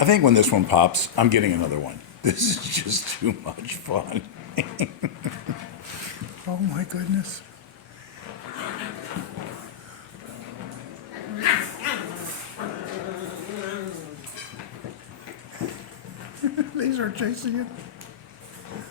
I think when this one pops, I'm getting another one. This is just too much fun. Oh my goodness. These are chasing it.